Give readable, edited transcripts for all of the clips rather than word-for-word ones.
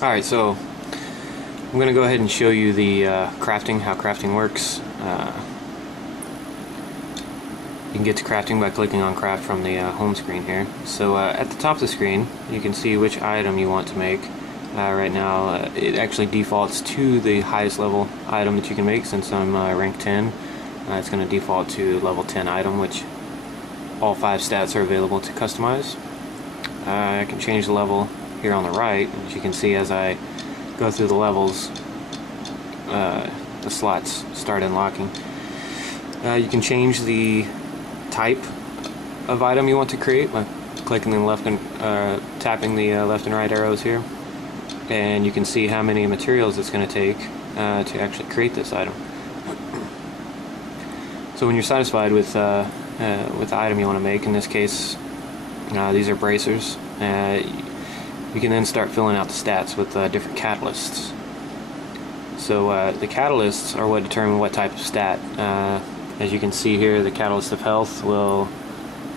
Alright, so I'm going to go ahead and show you the crafting, how crafting works. You can get to crafting by clicking on craft from the home screen here. So at the top of the screen you can see which item you want to make. Right now it actually defaults to the highest level item that you can make. Since I'm rank 10, it's going to default to level 10 item, which all 5 stats are available to customize. I can change the level here on the right. As you can see, as I go through the levels, the slots start unlocking. You can change the type of item you want to create by clicking the left and tapping the left and right arrows here, and you can see how many materials it's going to take to actually create this item. So when you're satisfied with the item you want to make, in this case these are bracers, you can then start filling out the stats with different catalysts. So the catalysts are what determine what type of stat. As you can see here, the catalyst of health will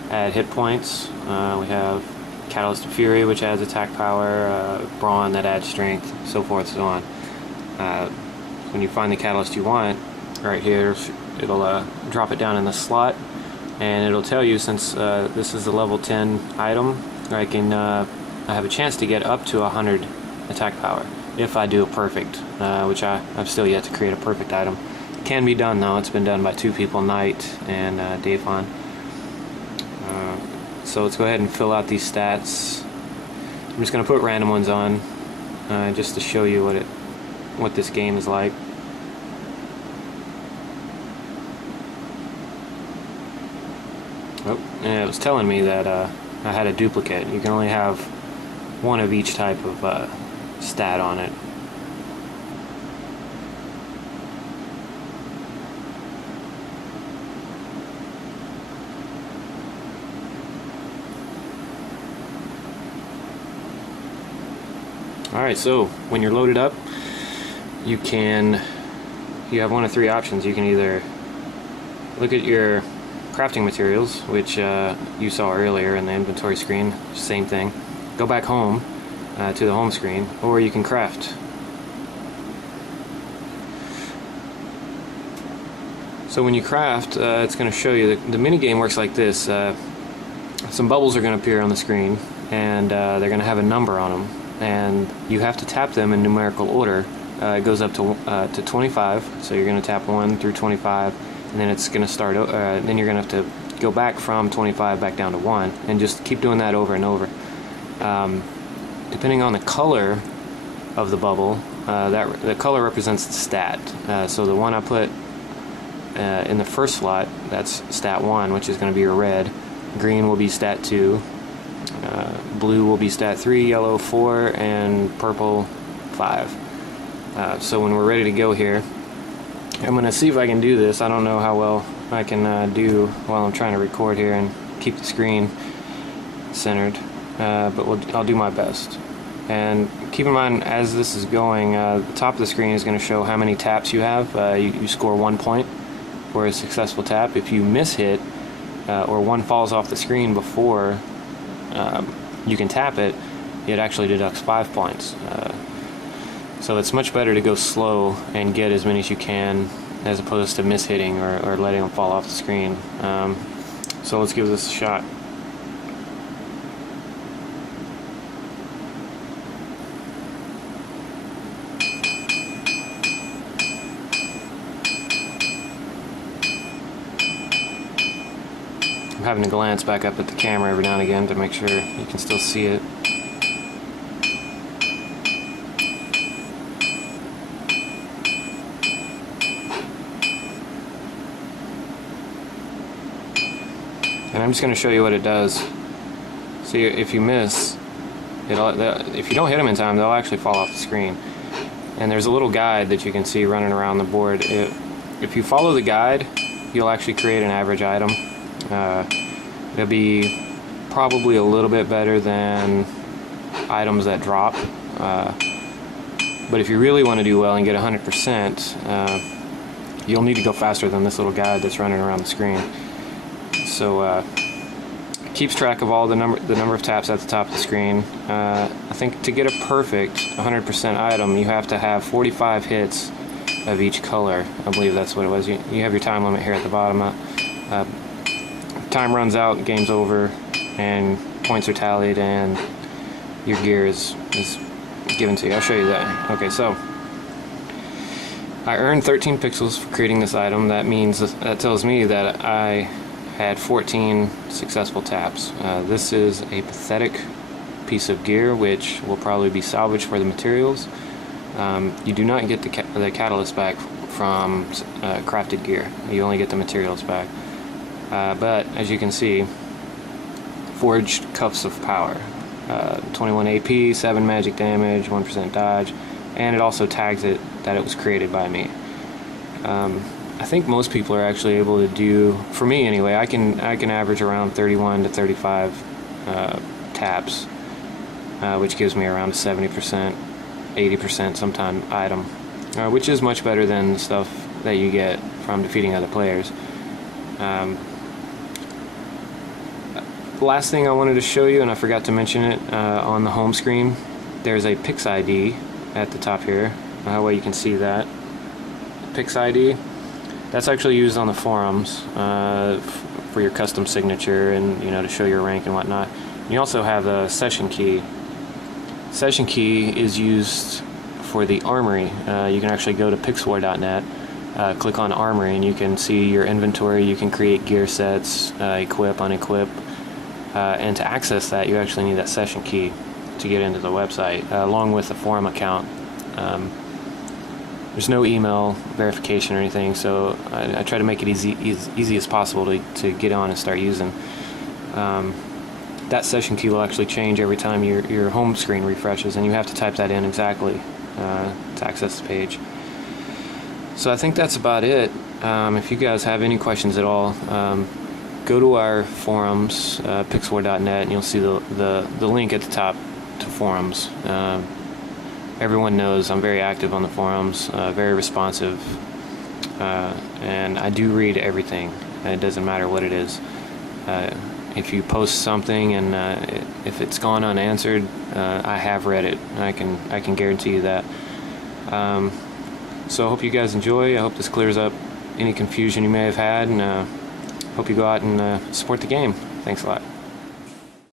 add hit points. We have catalyst of fury, which adds attack power, brawn that adds strength, so forth and so on. When you find the catalyst you want, right here, it'll drop it down in the slot, and it'll tell you, since this is a level 10 item, I have a chance to get up to 100 attack power if I do a perfect, which I've still yet to create a perfect item. It can be done though. It's been done by 2 people, Knight and Davon. So let's go ahead and fill out these stats. I'm just going to put random ones on just to show you what this game is like. Oh, and it was telling me that I had a duplicate. You can only have one of each type of stat on it. Alright, so when you're loaded up, you have one of 3 options. You can either look at your crafting materials, which you saw earlier in the inventory screen, same thing. Go back home to the home screen, or you can craft. So when you craft, it's going to show you the mini game works like this. Some bubbles are going to appear on the screen, and they're going to have a number on them, and you have to tap them in numerical order. It goes up to 25, so you're going to tap 1 through 25, and then it's going to start. Then you're going to have to go back from 25 back down to 1, and just keep doing that over and over. Depending on the color of the bubble, the color represents the stat. So the one I put in the first slot, that's stat 1, which is going to be your red. Green will be stat 2. Blue will be stat 3, yellow 4, and purple 5. So when we're ready to go here, I'm going to see if I can do this. I don't know how well I can do while I'm trying to record here and keep the screen centered, but I'll do my best. And keep in mind, as this is going, the top of the screen is going to show how many taps you have. You score 1 point for a successful tap. If you miss hit, or one falls off the screen before you can tap it, it actually deducts 5 points. So it's much better to go slow and get as many as you can, as opposed to mishitting or letting them fall off the screen. So let's give this a shot. I'm having to glance back up at the camera every now and again to make sure you can still see it. And I'm just going to show you what it does. See, if you miss, if you don't hit them in time, they'll actually fall off the screen. And there's a little guide that you can see running around the board. If you follow the guide, you'll actually create an average item. It'll be probably a little bit better than items that drop. But if you really want to do well and get 100%, you'll need to go faster than this little guide that's running around the screen. So keep keeps track of all the number of taps at the top of the screen. I think to get a perfect 100% item, you have to have 45 hits of each color. I believe that's what it was. You have your time limit here at the bottom. Time runs out, game's over, and points are tallied, and your gear is given to you. I'll show you that. Okay, so I earned 13 pixels for creating this item. That tells me that I had 14 successful taps. This is a pathetic piece of gear which will probably be salvaged for the materials. You do not get the catalyst back from crafted gear. You only get the materials back. But as you can see, forged cuffs of power. 21 AP, 7 magic damage, 1% dodge, and it also tags it that it was created by me. I think most people are actually able to do, for me anyway, I can average around 31 to 35 taps, which gives me around a 70%, 80% sometime item, which is much better than the stuff that you get from defeating other players. Last thing I wanted to show you, and I forgot to mention it, on the home screen, there's a Pix ID at the top here. Well, you can see that. Pix ID, that's actually used on the forums for your custom signature and to show your rank and whatnot. You also have a session key. Session key is used for the armory. You can actually go to PixWar.net, click on armory, and you can see your inventory. You can create gear sets, equip, unequip, and to access that you actually need that session key to get into the website, along with the forum account. There's no email verification or anything, so I try to make it easy as possible to get on and start using. That session key will actually change every time your home screen refreshes, and you have to type that in exactly to access the page. So I think that's about it. If you guys have any questions at all, go to our forums, PixWar.net, and you'll see the link at the top to forums. Everyone knows I'm very active on the forums, very responsive, and I do read everything. It doesn't matter what it is. If you post something and if it's gone unanswered, I have read it. I can guarantee you that. So I hope you guys enjoy. I hope this clears up any confusion you may have had, and hope you go out and support the game. Thanks a lot.